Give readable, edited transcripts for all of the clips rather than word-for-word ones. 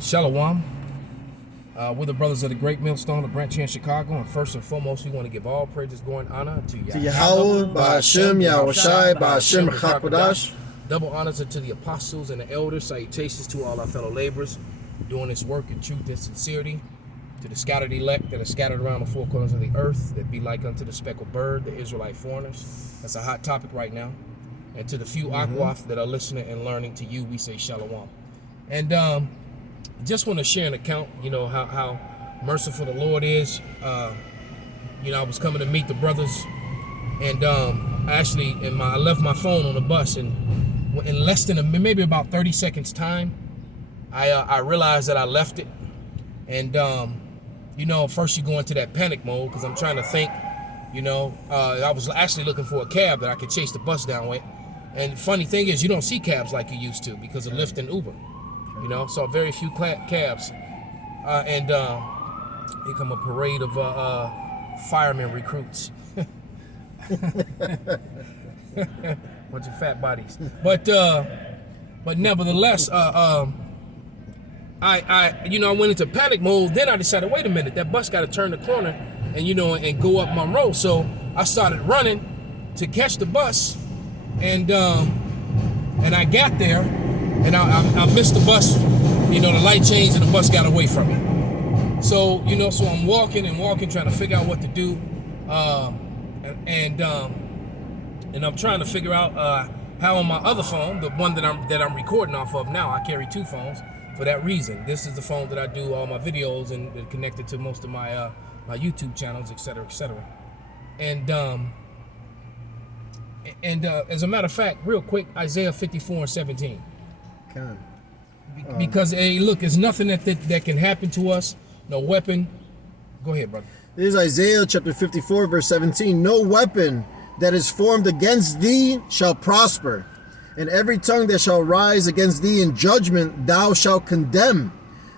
Shalom. We're the brothers of the Great Millstone, a branch here in Chicago, and first and foremost, we want to give all praises, glory, and honor to Yahweh, Ba'Hashem, Yahushai, Ba'Hashem, Chakadash. Double honors to the apostles and the elders. Salutations to all our fellow laborers doing this work in truth and sincerity. To the scattered elect that are scattered around the four corners of the earth, that be like unto the speckled bird, the Israelite foreigners. That's a hot topic right now. And to the few Akwaf that are listening and learning to you, we say Shalom. And just want to share an account, how merciful the Lord is. I was coming to meet the brothers, and I left my phone on the bus, and in less than maybe about 30 seconds time, I realized that I left it. And first you go into that panic mode because I'm trying to think. I was actually looking for a cab that I could chase the bus down with. And funny thing is, you don't see cabs like you used to because of Lyft and Uber. Saw very few cabs. And here come a parade of firemen recruits. Bunch of fat bodies. But nevertheless, I went into panic mode. Then I decided, wait a minute, that bus got to turn the corner and go up Monroe. So I started running to catch the bus, and I got there, and I missed the bus. The light changed and the bus got away from me. So so I'm walking, trying to figure out what to do, and I'm trying to figure out how on my other phone, the one that I'm recording off of now. I carry two phones for that reason. This is the phone that I do all my videos and connected to most of my my YouTube channels, etc., etc. And as a matter of fact, real quick, Isaiah 54:17. Okay. Because hey, look, there's nothing that can happen to us. No weapon. Go ahead, brother. This is Isaiah chapter 54, verse 17. No weapon that is formed against thee shall prosper, and every tongue that shall rise against thee in judgment thou shalt condemn.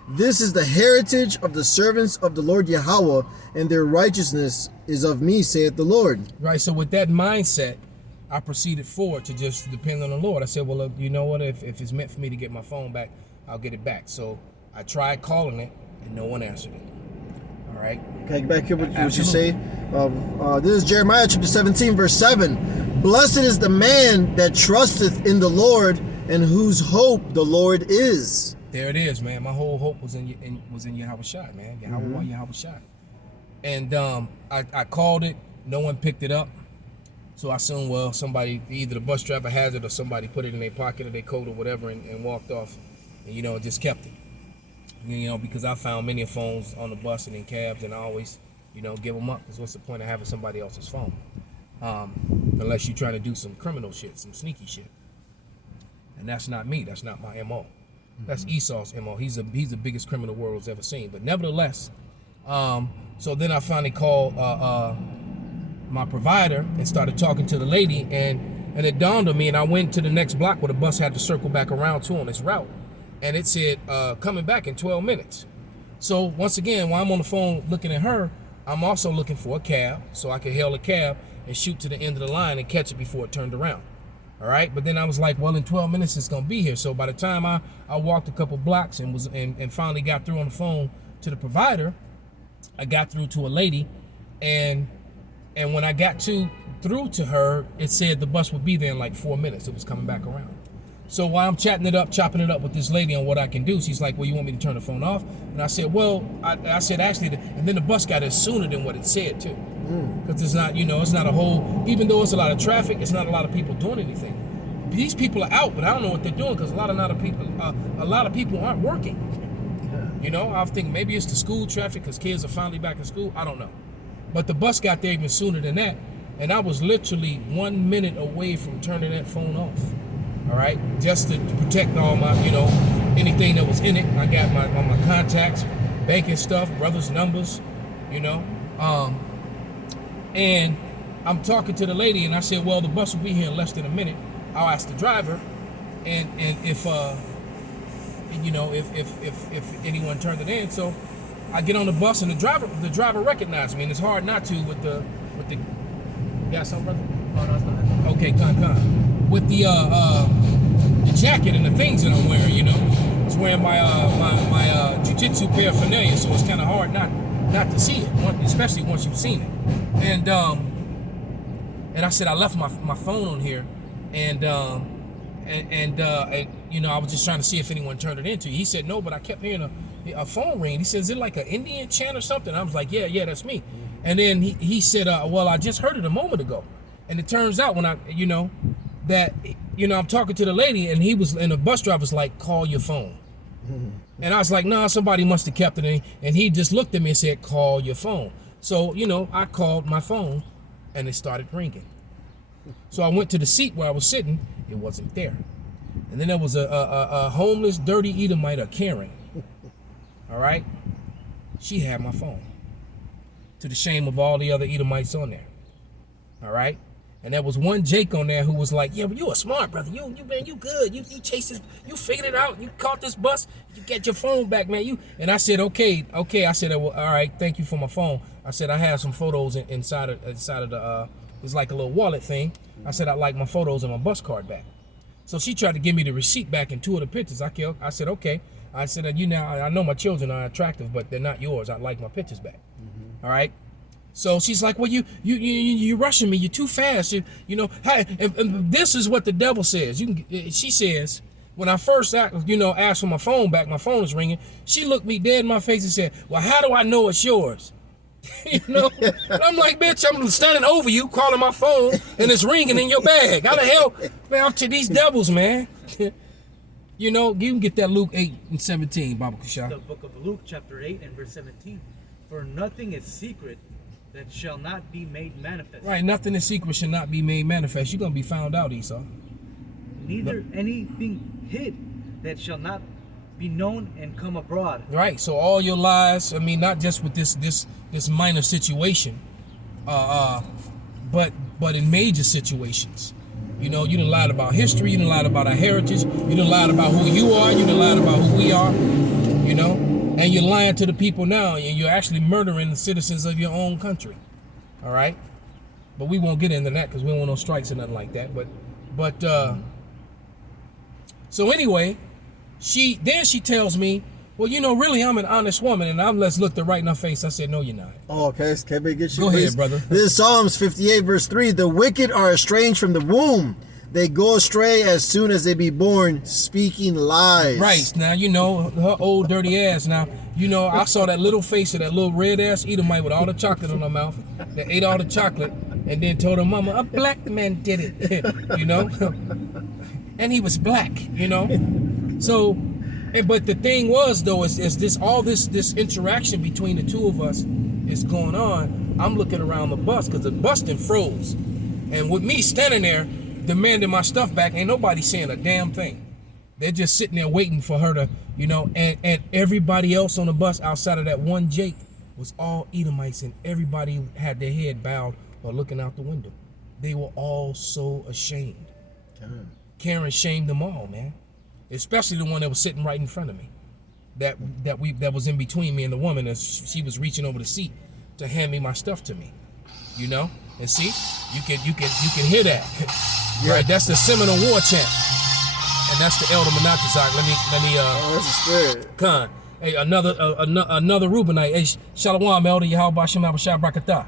This is the heritage of the servants of the Lord Yahweh, and their righteousness is of me, saith the Lord. Right, so with that mindset, I proceeded forward to just depend on the Lord. I said, well, look, you know what? If it's meant for me to get my phone back, I'll get it back. So I tried calling it, and no one answered it. All right? Okay, back here what you say. This is Jeremiah chapter 17, verse 7. Blessed is the man that trusteth in the Lord, and whose hope the Lord is. There it is, man. My whole hope was in Yahushai, man. Yahushai. And I called it. No one picked it up. So I assumed, well, somebody, either the bus driver has it or somebody put it in their pocket or their coat or whatever and walked off and, just kept it. Because I found many phones on the bus and in cabs, and I always, give them up. Because what's the point of having somebody else's phone? Unless you're trying to do some criminal shit, some sneaky shit. And that's not me. That's not my MO. That's Esau's MO. He's the biggest criminal the world's ever seen. But nevertheless, so then I finally called my provider and started talking to the lady, and it dawned on me, and I went to the next block where the bus had to circle back around to on its route, and it said coming back in 12 minutes. So once again, while I'm on the phone looking at her, I'm also looking for a cab so I could hail a cab and shoot to the end of the line and catch it before it turned around. All right, but then I was like, well, in 12 minutes it's gonna be here. So by the time I walked a couple blocks and finally got through on the phone to the provider, I got through to a lady, and when I got through to her, it said the bus would be there in like 4 minutes. It was coming back around. So while I'm chopping it up with this lady on what I can do, she's like, well, you want me to turn the phone off? And I said, well, I said, actually, and then the bus got there sooner than what it said, too. Because it's not, it's not a whole, even though it's a lot of traffic, it's not a lot of people doing anything. These people are out, but I don't know what they're doing because a lot of people aren't working. I think maybe it's the school traffic because kids are finally back in school. I don't know. But the bus got there even sooner than that, and I was literally 1 minute away from turning that phone off. All right, just to protect all my, anything that was in it. I got all my contacts, banking stuff, brothers' numbers, and I'm talking to the lady, and I said, well, the bus will be here in less than a minute. I'll ask the driver, and if anyone turned it in. So I get on the bus, and the driver recognized me, and it's hard not to with the you got something, brother? Oh, no, it's not. Okay, con. With the jacket and the things that I'm wearing, I was wearing my jiu-jitsu paraphernalia, so it's kind of hard not to see it, especially once you've seen it. And I said I left my phone on here, and you know, I was just trying to see if anyone turned it into. He said no, but I kept hearing a phone ring. He said, is it like an Indian chant or something? I was like, yeah, that's me. And then he said, well, I just heard it a moment ago. And it turns out when I'm talking to the lady, and the bus driver was like, call your phone. And I was like, nah, somebody must have kept it. And he just looked at me and said, call your phone. So, you know, I called my phone, and it started ringing. So I went to the seat where I was sitting. It wasn't there. And then there was a homeless, dirty Edomite, a Karen. All right? She had my phone, to the shame of all the other Edomites on there. All right? And there was one Jake on there who was like, yeah, but you a smart brother. You good. You chased this, you figured it out. You caught this bus. You get your phone back, man. And I said, okay. I said, well, all right, thank you for my phone. I said, I have some photos inside of the, it's like a little wallet thing. I said, I'd like my photos and my bus card back. So she tried to give me the receipt back in 2 of the pictures. I said, okay. I said, I know my children are attractive, but they're not yours. I'd like my pictures back. All right. So she's like, well, you rushing me. You're too fast. You know, and this is what the devil says. She says, when I first asked for my phone back, my phone is ringing. She looked me dead in my face and said, well, how do I know it's yours? You know, and I'm like, bitch, I'm standing over you, calling my phone, and it's ringing in your bag. How the hell, man? I'm to these devils, man. You know, you can get that Luke 8:17, Baba Kusha. The book of Luke, chapter 8 and verse 17. For nothing is secret that shall not be made manifest. Right, nothing is secret shall not be made manifest. You're gonna be found out, Esau. Neither anything hid that shall not be known and come abroad. Right. So all your lies, I mean, not just with this minor situation, but in major situations. You know, you done lied about history, you done lied about our heritage, you done lied about who you are, you done lied about who we are, you know, and you're lying to the people now, and you're actually murdering the citizens of your own country. All right. But we won't get into that because we don't want no strikes or nothing like that. But so anyway, she tells me, well, you know, really, I'm an honest woman, and I'm let's look her right in her face. I said, no, you're not. Oh, okay. Can I get you? Go please? ahead, brother. This is Psalms 58, verse 3. The wicked are estranged from the womb. They go astray as soon as they be born, speaking lies. Right. Now, you know, her old dirty ass. Now, you know, I saw that little face of that little red ass Edomite with all the chocolate on her mouth that ate all the chocolate and then told her mama, a black man did it, you know? And he was black, you know? So, but the thing was, though, is this interaction between the two of us is going on. I'm looking around the bus because the bus then froze. And with me standing there demanding my stuff back, ain't nobody saying a damn thing. They're just sitting there waiting for her to, you know, and everybody else on the bus outside of that one Jake was all Edomites, and everybody had their head bowed or looking out the window. They were all so ashamed. Karen shamed them all, man. Especially the one that was sitting right in front of me. That was in between me and the woman, and she was reaching over the seat to hand me my stuff to me. You know? And see, you can hear that. Yeah. Right, that's the Seminole War chant. And that's the Elder Menachizak. Let me oh, that's a spirit. Khan. Hey, another Reubenite. Hey, Shalom, Elder Yahweh Shem Abashah Brakatah.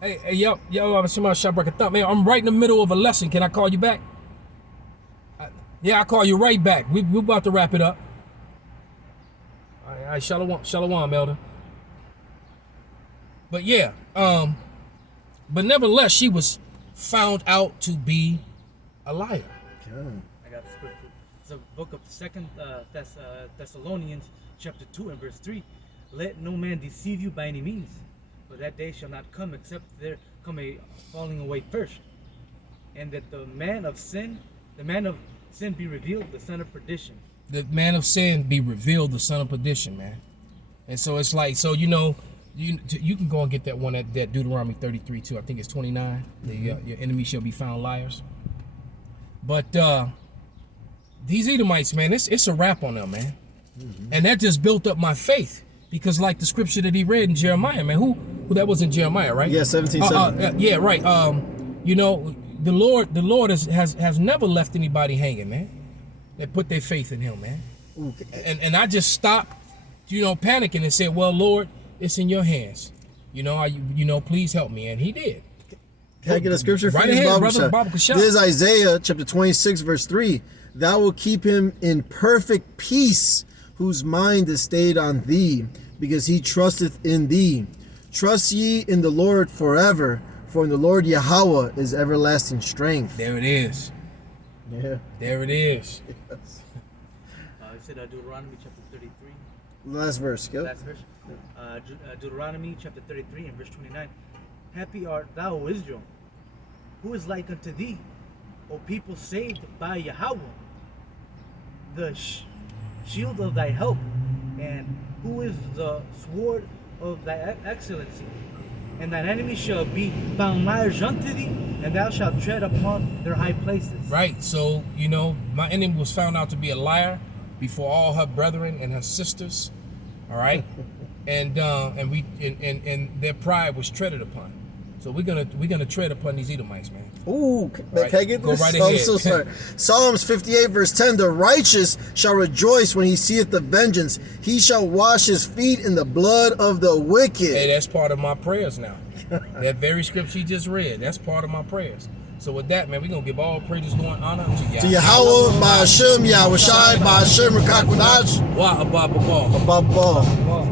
Hey, yo, Shem Abashah Brakatah. Man, I'm right in the middle of a lesson. Can I call you back? Yeah, I'll call you right back. We're about to wrap it up. All right, Shalom, Elder. But yeah, but nevertheless, she was found out to be a liar. I got the scripture. It's a book of 2 Thessalonians, chapter 2 and verse 3. Let no man deceive you by any means, for that day shall not come except there come a falling away first, and that the man of sin be revealed, the son of perdition. The man of sin be revealed, the son of perdition, man. And so it's like, so you know, you can go and get that one at that Deuteronomy 33 too. I think it's 29. Your enemy shall be found liars. But these Edomites, man, it's a wrap on them, man. And that just built up my faith, because like the scripture that he read in Jeremiah, man, who that was in Jeremiah, right? Yeah, 17:7. Yeah, right. You know, the Lord has never left anybody hanging, man. that put their faith in him, man. Ooh, And I just stopped, panicking and said, well, Lord, it's in your hands. Please help me. And he did. can I get a scripture for Right you, ahead, Bible brother. shot? Bible Kashaf. This is Isaiah chapter 26, verse 3. Thou will keep him in perfect peace, whose mind is stayed on thee, because he trusteth in thee. Trust ye in the Lord forever, for in the Lord Yahweh is everlasting strength. There it is. Yeah. There it is. It said Deuteronomy chapter 33. Last verse, Skip. Last verse. Deuteronomy chapter 33 and verse 29. Happy art thou, O Israel, who is like unto thee, O people saved by Yahweh, the shield of thy help, and who is the sword of thy excellency. And thine enemy shall be found liars unto thee, and thou shalt tread upon their high places. Right. So, my enemy was found out to be a liar before all her brethren and her sisters. All right. and their pride was treaded upon. So we're gonna tread upon these Edomites, man. Ooh, Right. can I get Go this? right Oh, I'm ahead. so sorry. Psalms 58 verse 10. The righteous shall rejoice when he seeth the vengeance. He shall wash his feet in the blood of the wicked. Hey, that's part of my prayers now. That very scripture you just read, that's part of my prayers. So with that, man, we're going to give all praises, glory, and honor to Yahweh. To Yahweh, Ba'ashem, Yahweh Shai, Ba'ashem, Rakakwadash, Wa abba. Abba.